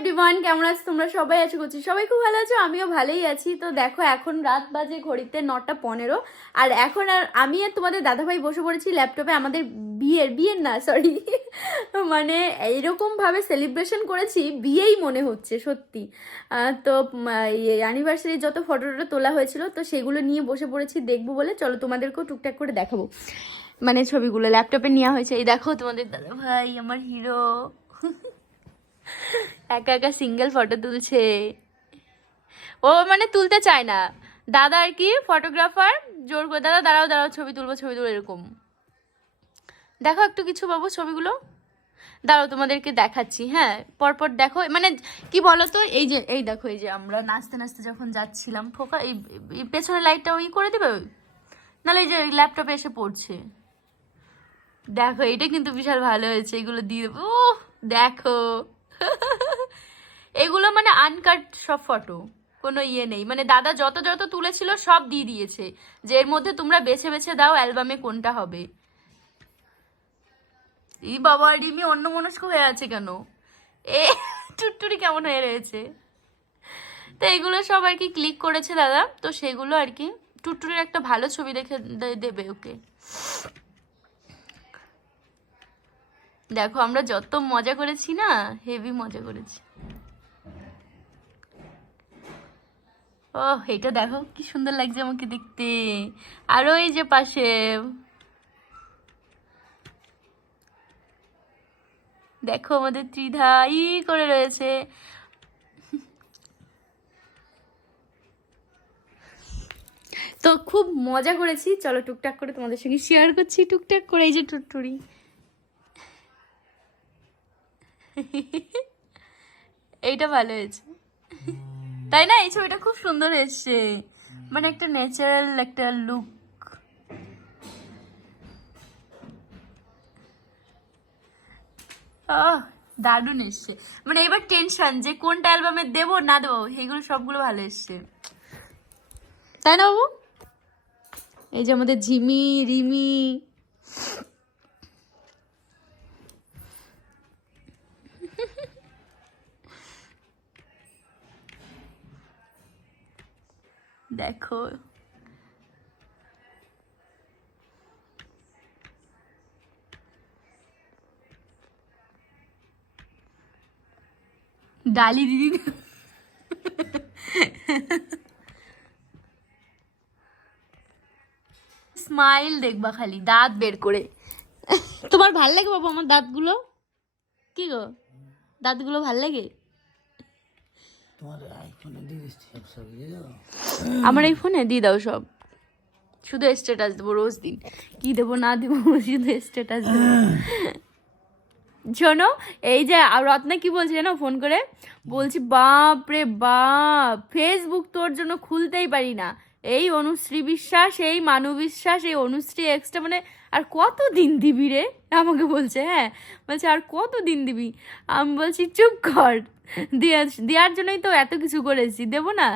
Everyone, কেমন আছো তোমরা সবাই? আশা করছি সবাই খুব ভালো আছো, আমিও ভালোই আছি। তো দেখো এখন রাত বাজে ঘড়িতে 9:15, আর এখন আর আমি আর তোমাদের দাদাভাই বসে পড়েছি ল্যাপটপে। আমাদের বিয়ের না, সরি, মানে এইরকমভাবে সেলিব্রেশন করেছি বিয়েই মনে হচ্ছে সত্যি। তো অ্যানিভার্সারি যত ফটো তোলা হয়েছিল তো সেগুলো নিয়ে বসে পড়েছি দেখবো বলে। চলো তোমাদেরকেও টুকটাক করে দেখাবো, মানে ছবিগুলো ল্যাপটপে নেওয়া হয়েছে। এই দেখো তোমাদের দাদাভাই আমার হিরো একা একা সিঙ্গেল ফটো তুলছে। ও মানে তুলতে চায় না, দাদা আর কি ফটোগ্রাফার, জোর করে দাদা দাঁড়াও দাঁড়াও ছবি তুলবো এরকম। দেখো একটু কিছু বাবু ছবিগুলো, দাঁড়াও তোমাদেরকে দেখাচ্ছি। হ্যাঁ পরপর দেখো, মানে কি বলতো, এই যে এই দেখো, এই যে আমরা নাচতে নাচতে যখন যাচ্ছিলাম, ফোকা এই পেছনের লাইটটা ওই করে দেবে, নাহলে এই যে ল্যাপটপে এসে পড়ছে। দেখো এটা কিন্তু বিশাল ভালো হয়েছে, এগুলো দিয়ে দেবো। দেখো এগুলো মানে আনকাট সব ফটো, কোনো ইয়ে নেই, মানে দাদা যত যত তুলেছিল সব দিয়ে দিয়েছে, যে এর মধ্যে তোমরা বেছে বেছে দাও অ্যালবামে কোনটা হবে। এই বাবা রিমি অন্যমনস্ক হয়ে আছে কেন, এ টুটটুরি কেমন হয়ে রয়েছে। তো এগুলো সব আর কি ক্লিক করেছে দাদা, তো সেগুলো আর কি টুটটুরির একটা ভালো ছবি দেখে দেবে ওকে। দেখো আমরা যত মজা করেছি না, হেভি মজা করেছি। ও এটা দেখো কি সুন্দর লাগছে আমাকে দেখতে। আরো এই যে পাশে দেখো আমাদের ত্রিধা ই করে রয়েছে। তো খুব মজা করেছি, চলো টুকটাক করে তোমাদের সঙ্গে শেয়ার করছি টুকটাক করে। এই যে টুটটুরি এইটা ভালো হয়েছে, তাই না? এই ছবিটা খুব সুন্দর এসছে, মানে একটা ন্যাচারাল একটা লুক। দারুণ এসছে, মানে এবার টেনশন যে কোনটা অ্যালবামে দেবো না দেবো, সেইগুলো সবগুলো ভালো এসছে, তাই না বাবু? এই যে আমাদের ঝিমি রিমি, দেখো ডালি দিদি স্মাইল দেখবা খালি দাঁত বের করে। তোমার ভাল লাগে বাবু আমার দাঁতগুলো? কি গো দাঁতগুলো ভাল লাগে? আমার এই ফোনে দিয়ে দাও সব, শুধু স্ট্যাটাস দেবো রোজ দিন, কি দেবো না দেবো শুধু স্ট্যাটাস দেবো। শোনো এই যে রত্না কি বলছে জানো, ফোন করে বলছি বাপ রে বাপ, ফেসবুক তোর জন্য খুলতেই পারি না। এই অনুশ্রী বিশ্বাস, এই মানু বিশ্বাস, এই অনুশ্রী এক্সট্রা, মানে আর কত দিন দিবি রে, আমাকে বলছে। হ্যাঁ বলছে আর কত দিন দিবি। আমি বলছি চুপ কর, দেওয়ার জন্যই তো এত কিছু করেছি, দেবো না?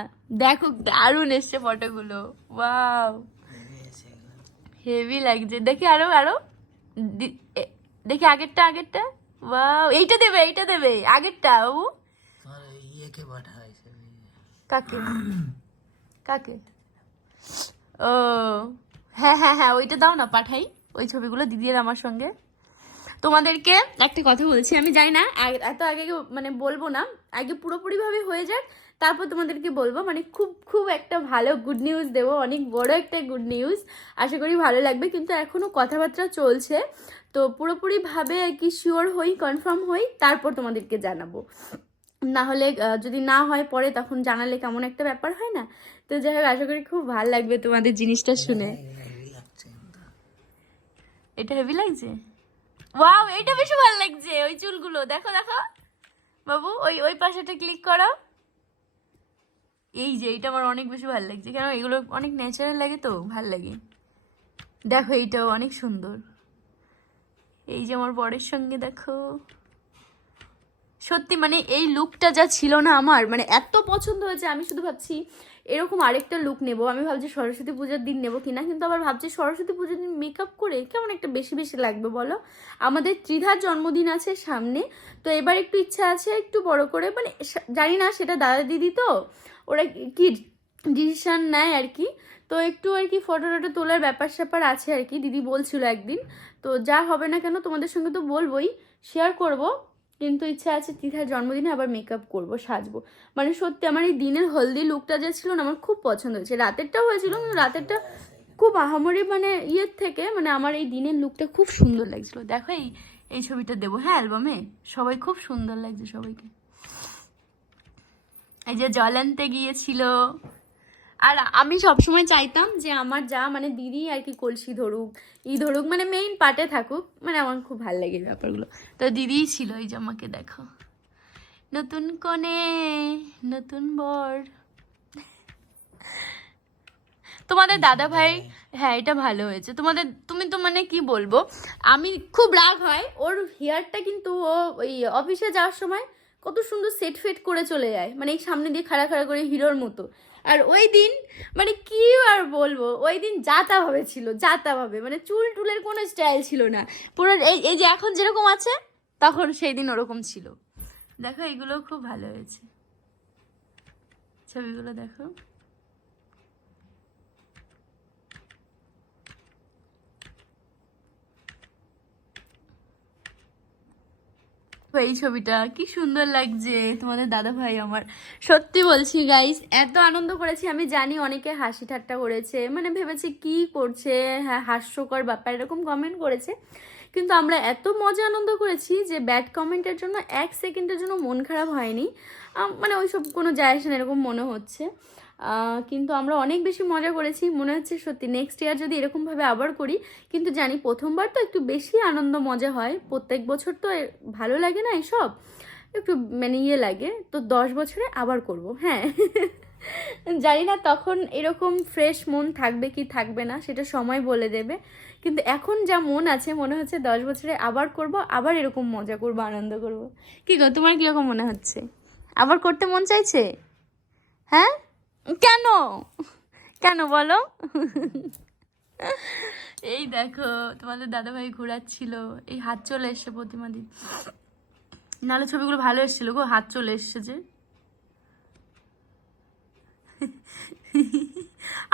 দেখো দারুণ এসছে ফটোগুলো, ওয়াও হেভি লাগছে। দেখি আরো আরো দেখি আগেরটা ওয়াও, এইটা দেবে আগেরটা বাবু। কাকে কাকে? ও হ্যাঁ হ্যাঁ হ্যাঁ ওইটা দাও না, পাঠাই ওই ছবিগুলো দিদির আমার সঙ্গে। তোমাদেরকে একটা কথা বলছি, আমি জানি না এত আগে মানে বলবো না, আগে পুরোপুরিভাবে হয়ে যাক তারপর তোমাদেরকে বলবো। মানে খুব খুব একটা ভালো গুড নিউজ দেবো, অনেক বড় একটা গুড নিউজ, আশা করি ভালো লাগবে। কিন্তু এখনও কথাবার্তা চলছে, তো পুরোপুরিভাবে আর কি শিওর হই, কনফার্ম হই, তারপর তোমাদেরকে জানাবো। না হলে যদি না হয় পরে, তখন জানালে কেমন একটা ব্যাপার হয় না? তো যাই হোক, আশা করি খুব ভালো লাগবে তোমাদের জিনিসটা শুনে। এটা হেভি লাগছে, ওয়াও এইটা বেশি ভালো লাগছে, ওই চুলগুলো দেখো দেখো বাবু, ওই ওই পাশেটা ক্লিক করো। এই যে এইটা আমার অনেক বেশি ভালো লাগছে, কেন এগুলো অনেক ন্যাচারাল লাগে তো ভাল লাগে। দেখো এইটাও অনেক সুন্দর, এই যে আমার বরের সঙ্গে দেখো, সত্যি মানে এই লুকটা যা ছিল না আমার, মানে এত পছন্দ হয়েছে, আমি শুধু ভাবছি এরকম আরেকটা লুক নেব। আমি ভাবছি সরস্বতী পুজোর দিন নেবো কিনা, কিন্তু আবার ভাবছি সরস্বতী পুজোর দিন মেকআপ করে কেমন একটা বেশি বেশি লাগবে বলো। আমাদের ত্রিধার জন্মদিন আছে সামনে, তো এবার একটু ইচ্ছা আছে একটু বড় করে, মানে জানি না সেটা দাদা দিদি তো ওরা কি ডিসিশন নেয় আর কি। তো একটু আর কি ফটো টটো তোলার ব্যাপার স্যাপার আছে আর কি, দিদি বলছিল একদিন। তো যা হবে না কেন তোমাদের সঙ্গে তো বলবোই, শেয়ার করব। কিন্তু ইচ্ছা আছে তিথার জন্মদিনে আবার মেকআপ করব, সাজবো। মানে সত্যি আমার এই দিনের হলদি লুকটা যে ছিল না, আমার খুব পছন্দ হয়েছে। রাতেরটাও হয়েছিল, কিন্তু রাতেরটা খুব আহামরি মানে ইয়ের থেকে, মানে আমার এই দিনের লুকটা খুব সুন্দর লাগছিল। দেখো এই এই ছবিটা দেবো হ্যাঁ অ্যালবামে, সবাই খুব সুন্দর লাগছে সবাইকে। এই যে জল আনতে গিয়েছিল, আর আমি সবসময় চাইতাম যে আমার যা মানে দিদি আর কি কলসি ধরুক ধরুক, মানে মেইন পার্টে থাকুক, মানে আমার খুব ভালো লাগে এই ব্যাপারগুলো। তো দিদিই ছিল। এই যে আমাকে দেখো, নতুন কনে নতুন বর। তোমাদের দাদা ভাই, হ্যাঁ এটা ভালো হয়েছে তোমাদের। তুমি তো মানে কি বলবো, আমি খুব রাগ হয় ওর হেয়ারটা, কিন্তু ও ওই অফিসে যাওয়ার সময় কত সুন্দর সেট ফেট করে চলে যায়, মানে এই সামনে দিয়ে খাড়া খাড়া করে হিরোর মতো। আর ওই দিন মানে কি আর বলবো, ওই দিন যাতাভাবে ছিল, যাতাভাবে, মানে চুল টুলের কোনো স্টাইল ছিল না পুরো। এই এই যে এখন যেরকম আছে তখন সেই দিন ওরকম ছিল। দেখো এগুলো খুব ভালো হয়েছে, ছবিগুলো দেখো। এই ছবিটা কি সুন্দর লাগছে তোমাদের দাদা ভাই আমার। সত্যি বলছি গাইস, এত আনন্দ করেছি। আমি জানি অনেকে হাসি ঠাট্টা করেছে, মানে ভেবেছে কি করছে, হ্যাঁ হাস্যকর ব্যাপার এরকম কমেন্ট করেছে, কিন্তু আমরা এত মজা আনন্দ করেছি যে ব্যাড কমেন্টের জন্য 1 সেকেন্ডের জন্য মন খারাপ হয়নি। মানে ওইসব কোনো যায় আসে না এরকম মনে হচ্ছে। কিন্তু আমরা অনেক বেশি মজা করেছি, মনে হচ্ছে সত্যি নেক্সট ইয়ার যদি এরকমভাবে আবার করি। কিন্তু জানি প্রথমবার তো একটু বেশি আনন্দ মজা হয়, প্রত্যেক বছর তো ভালো লাগে না এসব, একটু মানে ইয়ে লাগে। তো 10 বছরে আবার করব হ্যাঁ। জানি না তখন এরকম ফ্রেশ মন থাকবে কি থাকবে না, সেটা সময় বলে দেবে। কিন্তু এখন যা মন আছে, মনে হচ্ছে 10 বছরে আবার করব, আবার এরকম মজা করব, আনন্দ করব। কি গো তোমার কিরকম মনে হচ্ছে, আবার করতে মন চাইছে? হ্যাঁ কেন, কেন বলো? এই দেখো তোমাদের দাদাভাই ঘোরাচ্ছিল, এই হাত চলে এসছে প্রতিমা দিন, নাহলে ছবিগুলো ভালো এসেছিল গো, হাত চলে এসছে যে।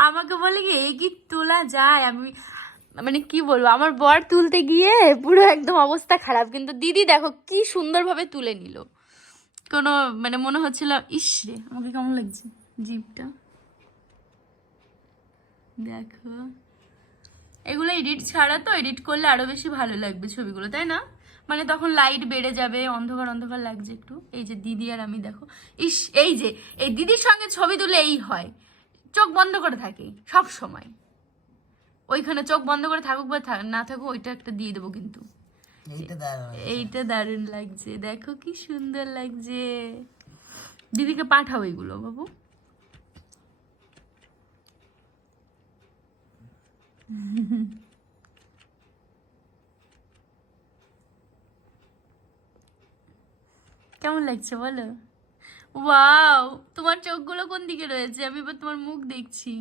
আমাকে বলে কি এই কি তোলা যায়, আমি মানে কি বলবো, আমার বর তুলতে গিয়ে পুরো একদম অবস্থা খারাপ, কিন্তু দিদি দেখো কি সুন্দরভাবে তুলে নিল। কোনো মানে মনে হচ্ছিল ইস রে, আমাকে কেমন লাগছে জিভটা দেখো। এগুলো এডিট ছাড়া তো, এডিট করলে আরো বেশি ভালো লাগবে ছবিগুলো, তাই না? মানে তখন লাইট বেড়ে যাবে, অন্ধকার অন্ধকার লাগছে একটু। এই যে দিদি আর আমি দেখো, ইস এই যে এই দিদির সঙ্গে ছবি তুলে এই হয়, চোখ বন্ধ করে থাকে সব সময়। ওইখানে চোখ বন্ধ করে থাকুক বা না থাকুক, ওইটা একটা দিয়ে দেবো। কিন্তু এইটা দারুণ লাগছে, দেখো কি সুন্দর লাগছে। দিদিকে পাঠাও এগুলো বাবু। কেমন লাগছে বলো? ওয়াও, তোমার চোখগুলো কোন দিকে রয়েছে? আমি এবার তোমার মুখ দেখছি।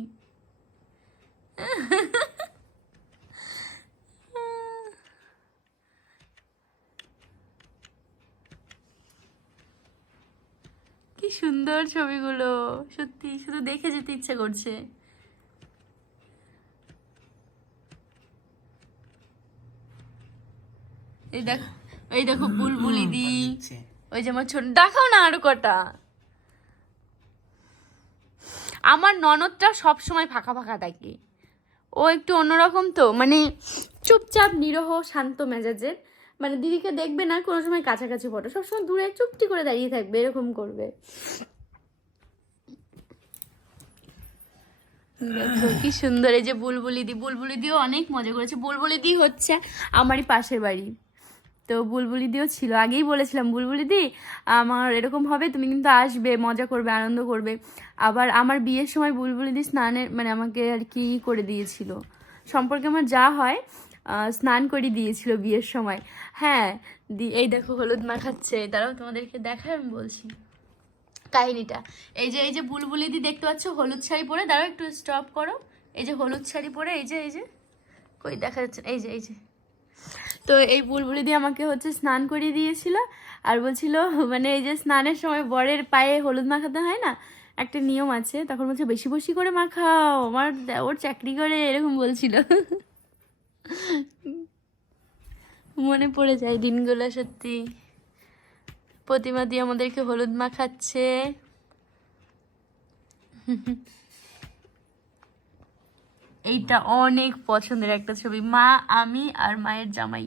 কি সুন্দর ছবিগুলো, সত্যি শুধু দেখে যেতে ইচ্ছে করছে। এই দেখো, এই দেখো বুলবুলি দি, ওই যে আমার ছোট, দেখাও না আরো কটা। আমার ননদটা সব সময় ফাঁকা ফাঁকা থাকে, ও একটু অন্যরকম তো, মানে চুপচাপ নিরহ শান্ত মেজাজের। মানে দিদিকে দেখবে না কোনো সময় কাছাকাছি ফটো, সবসময় দূরে চুপটি করে দাঁড়িয়ে থাকবে, এরকম করবে। দেখো কি সুন্দর। এই যে বুলবুলি দি, বুলবুলি দিও অনেক মজা করেছে। বুলবুলি দি হচ্ছে আমারই পাশের বাড়ি, তো বুলবুলি দিও ছিল। আগেই বলেছিলাম বুলবুলি দি আমার এরকম হবে, তুমি কিন্তু আসবে, মজা করবে, আনন্দ করবে। আবার আমার বিয়ের সময় বুলবুলি দি স্নানের মানে আমাকে আর কি করে দিয়েছিল। সম্পর্কে আমার যা হয় স্নান করিয়ে দিয়েছিল বিয়ের সময়। হ্যাঁ, এই দেখো হলুদ মাখাচ্ছে, দাঁড়াও তোমাদেরকে দেখায় আমি বলছি কাহিনীটা। এই যে বুলবুলি দি দেখতে পাচ্ছ হলুদ শাড়ি পরে, দাঁড়াও একটু স্টপ করো, এই যে হলুদ শাড়ি পরে, এই যে কই দেখা যাচ্ছে, এই যে তো এই বুলবুলি দিয়ে আমাকে হচ্ছে স্নান করিয়ে দিয়েছিল, আর বলছিল মানে এই যে স্নানের সময় বরের পায়ে হলুদ মাখাতে হয় না, একটা নিয়ম আছে, তখন বলছে বেশি বেশি করে মাখাও, আমার ওর চাকরি করে, এরকম বলছিল। মনে পড়ে যায় দিনগুলো সত্যি। প্রতিমা দিয়ে আমাদেরকে হলুদ মাখাচ্ছে। এইটা অনেক পছন্দের একটা ছবি, মা, আমি আর মায়ের জামাই।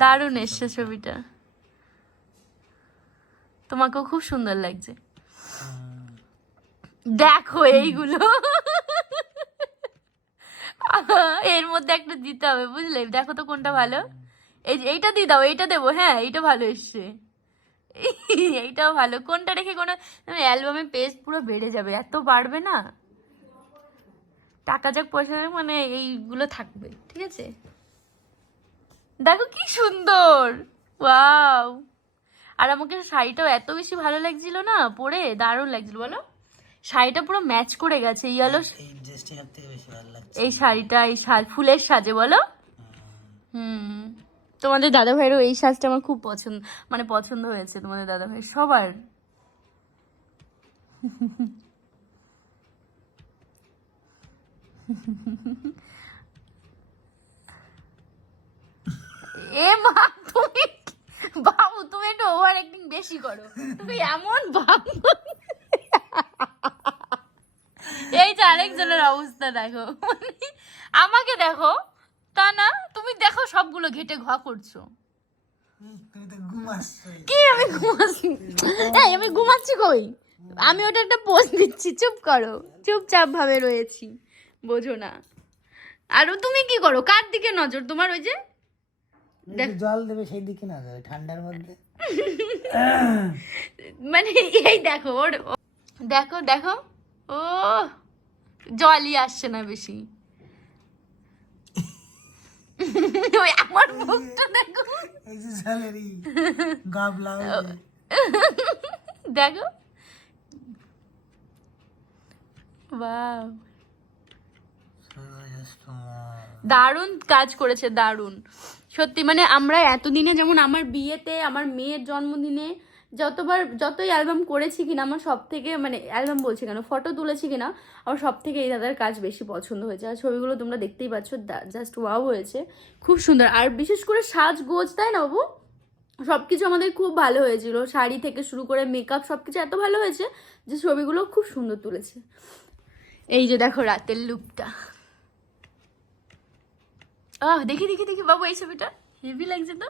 দারুণ এসছে ছবিটা, তোমাকেও খুব সুন্দর লাগছে। দেখো এইগুলো এর মধ্যে একটা দিতে হবে, বুঝলে? দেখো তো কোনটা ভালো, এইটা দিয়ে দাও, এইটা দেবো, হ্যাঁ এইটা ভালো এসছে, এইটাও ভালো। কোনটা রেখে কোনো অ্যালবামে পেজ পুরো বেড়ে যাবে, এত বাড়বে না, টাকা যাক পয়সা যাক, মানে এইগুলো থাকবে, ঠিক আছে? দেখো কি সুন্দর, ওয়াও। আর আমাকে শাড়িটাও এত বেশি ভালো লাগছিল না পরে, দারুণ লাগছিল, বলো? শাড়িটা পুরো ম্যাচ করে গেছে, ইয়েলো এই শাড়িটা, এই ফুলের সাজে, বলো? তোমাদের দাদা ভাইয়েরও এই সাজটা আমার খুব পছন্দ, মানে পছন্দ হয়েছে তোমাদের দাদা ভাই সবার। এ মা, তুমি বাবু, তুমি একটু ওভার অ্যাক্টিং বেশি করো, তুমি এমন বাবু। এই যে আরেকজনের অবস্থা দেখো, আমাকে দেখো তা না, তুমি দেখো সবগুলো ঘেটে ঘা করছো। কি আমি ঘুমাচ্ছি? আমি ঘুমাচ্ছি কই? আমি ওটা একটা পোজ দিচ্ছি, চুপ করো, চুপচাপ ভাবে রয়েছি, বোঝো না? আর তুমি কি করো, কার দিকে নজর তোমার? ওই যে জল দেবে সেই দিকে না যাবে ঠান্ডার মধ্যে, মানে এই দেখো ওর, দেখো দেখো, ও জলই আসছে না বেশি। ওই আমার মুখটা দেখো, এই যে ঝালেরি গাবলা, দেখো, বাহ, দারুণ কাজ করেছে, দারুণ সত্যি। মানে আমরা এতদিনে, যেমন আমার বিয়েতে, আমার মেয়ের জন্মদিনে যতই অ্যালবাম করেছি কিনা, আমার সব থেকে, মানে অ্যালবাম বলছি কেন, ফটো তুলেছি কিনা, আমার সব থেকে এই দাদার কাজ বেশি পছন্দ হয়েছে। আর ছবিগুলো তোমরা দেখতেই পাচ্ছ, জাস্ট ওয়াও হয়েছে, খুব সুন্দর। আর বিশেষ করে সাজগোজ, তাই না বাবু? সব কিছু আমাদের খুব ভালো হয়েছিল, শাড়ি থেকে শুরু করে মেকআপ, সব কিছু এত ভালো হয়েছে যে ছবিগুলো খুব সুন্দর তুলেছে। এই যে দেখো রাতের লুকটা, দেখি দেখি দেখি বাবু, এই ছবিটা হেভি লাগছে তো,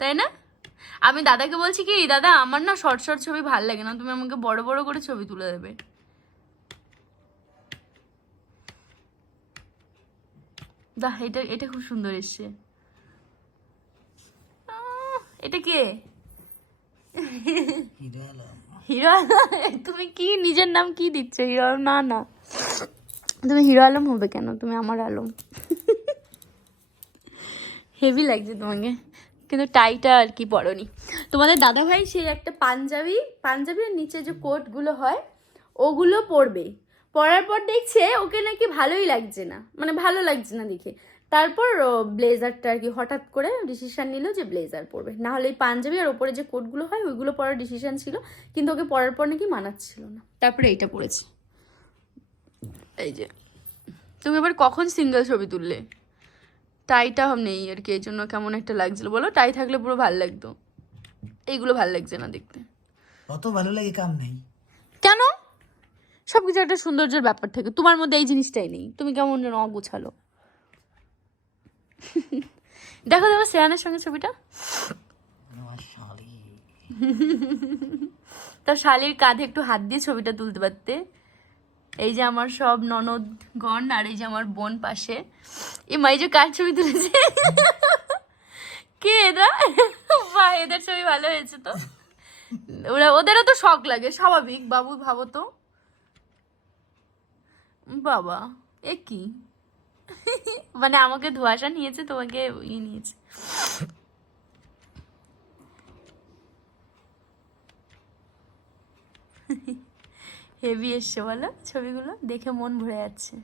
তাই না? আমি দাদাকে বলছি কি, দাদা আমার না শর্ট শর্ট ছবি ভাল লাগে না, তুমি আমাকে বড় বড় করে ছবি তুলে দেবে। এটা এটা খুব সুন্দর এসছে। এটা কে? হিরো আলম? তুমি কি নিজের নাম কি দিচ্ছ? হিরো আলম? না না, তুমি হিরো আলম হবে কেন, তুমি আমার আলম। হেভি লাগছে তোমাকে, কিন্তু টাইটা আর কি পরনি। তোমাদের দাদা ভাই সেই একটা পাঞ্জাবির নিচে যে কোটগুলো হয় ওগুলো পরবে, পরার পর দেখছে ওকে নাকি ভালোই লাগছে না, মানে ভালো লাগছে না দেখে, তারপর ব্লেজারটা আর কি হঠাৎ করে ডিসিশন নিল যে ব্লেজার পরবে, না হলে এই পাঞ্জাবি আর ওপরে যে কোটগুলো হয় ওইগুলো পরার ডিসিশন ছিল, কিন্তু ওকে পরার পর নাকি মানাচ্ছিল না, তারপরে এইটা পরেছে। এই যে তুমি এবার কখন সিঙ্গেল ছবি তুললে? টাইটা নেই আর কি, এই জন্য কেমন একটা লাগছিল, বলো? টাই থাকলে পুরো ভালো লাগতো, এইগুলো ভালো লাগছে না দেখতে। কত ভালো লাগে, কাম নেই কেন? সবকিছু একটা সৌন্দর্যের ব্যাপার থাকে, তোমার মধ্যে এই জিনিসটাই নেই, তুমি কেমন যেন অগুছালো। দেখো দেখো শ্রেয়ানের সঙ্গে ছবিটা, তার শালির কাঁধে একটু হাত দিয়ে ছবিটা তুলতে পারতে। এই যে আমার সব ননদগণ, আর এই যে আমার বোন পাশে, এই যে কার ছবি তুলেছে, কে এরা? বা এদের ছবি ভালো হয়েছে তো, ওদেরও তো শখ লাগে, স্বাভাবিক বাবু, ভাবো তো। বাবা এ কি, মানে আমাকে ধোঁয়াশা নিয়েছে, তোমাকে নিয়েছে। হেভি এসছে বলো ছবিগুলো, দেখে মন ভরে যাচ্ছে।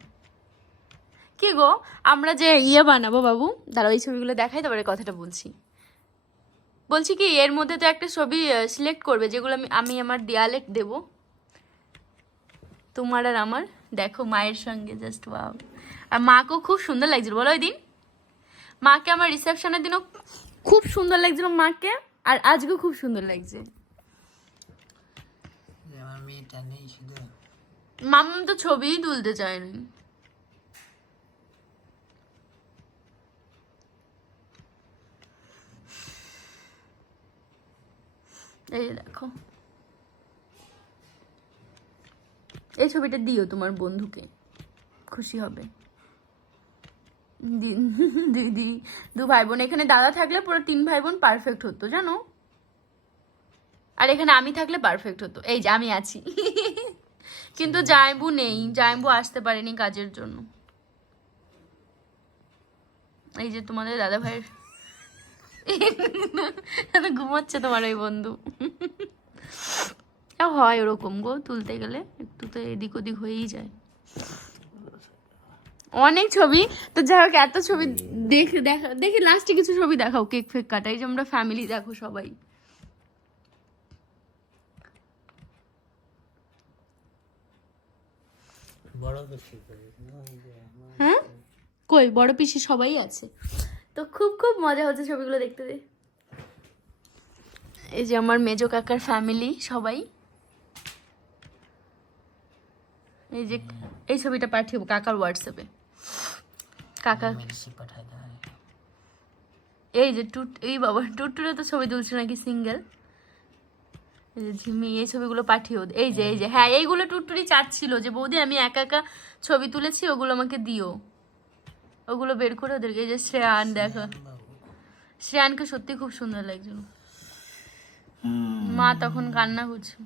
কি গো, আমরা যে বানাবো বাবু, দাঁড়াও এই ছবিগুলো দেখাই, তারপরে কথাটা বলছি। বলছি কি, এর মধ্যে তো একটা ছবি সিলেক্ট করবে, যেগুলো আমি আমার দেয়ালে দেব, তোমার আর আমার। দেখো মায়ের সঙ্গে, জাস্ট ওয়াও। আর মাকেও খুব সুন্দর লাগছিল বলো ওই দিন, মাকে আমার রিসেপশনের দিনও খুব সুন্দর লাগছিল মাকে, আর আজকেও খুব সুন্দর লাগছে। আমার মেয়েটা নেই শুধু। মাম্মাম তো ছবিই তুলতে চায়নি। এই দেখো, এই ছবিটা দিও তোমার বন্ধুকে, খুশি হবে। দিদি, দু ভাই বোন, এখানে দাদা থাকলে পুরো 3 ভাই বোন পারফেক্ট হতো জানো, আর এখানে আমি থাকলে পারফেক্ট হতো। এই যে আমি আছি। কিন্তু জায়বু নেই, জায়বু আসতে পারেনি কাজের জন্য। এই যে তোমাদের দাদা ভাইয়ের ঘুমাচ্ছে তোমার ওই বন্ধু। হয় ওরকম গো, তুলতে গেলে একটু তো এদিক ওদিক হয়েই যায়। অনেক ছবি তো, যাই হোক এত ছবি দেখি লাস্টে কিছু ছবি দেখাও, কেক ফেক কাটাই, যে আমরা ফ্যামিলি দেখো সবাই। বড় বেশি করে হ্যাঁ কই, বড় পিসি সবাই আছে তো, খুব খুব মজা হচ্ছে ছবিগুলো দেখতে। এই যে আমার মেজো কাকার ফ্যামিলি সবাই। এই যে এই ছবিটা পাঠিয়ে কাকার হোয়াটসঅ্যাপে, কাকা। পাঠায় দেয়। এই যে এই বাবা টুটুরে তো ছবি তুলছে নাকি সিঙ্গেল। এই যে ঝিমি, এই ছবিগুলো পাঠিও। এই যে হ্যাঁ, এইগুলো টুটুরি চাচ্ছিল যে বৌদি আমি একা একা ছবি তুলেছি, ওগুলো আমাকে দিও, ওগুলো বের করে ওদেরকে। এই যে শ্রেয়ান, দেখো শ্রেয়ানকে সত্যি খুব সুন্দর লাগছিল, মা তখন কান্না করছে।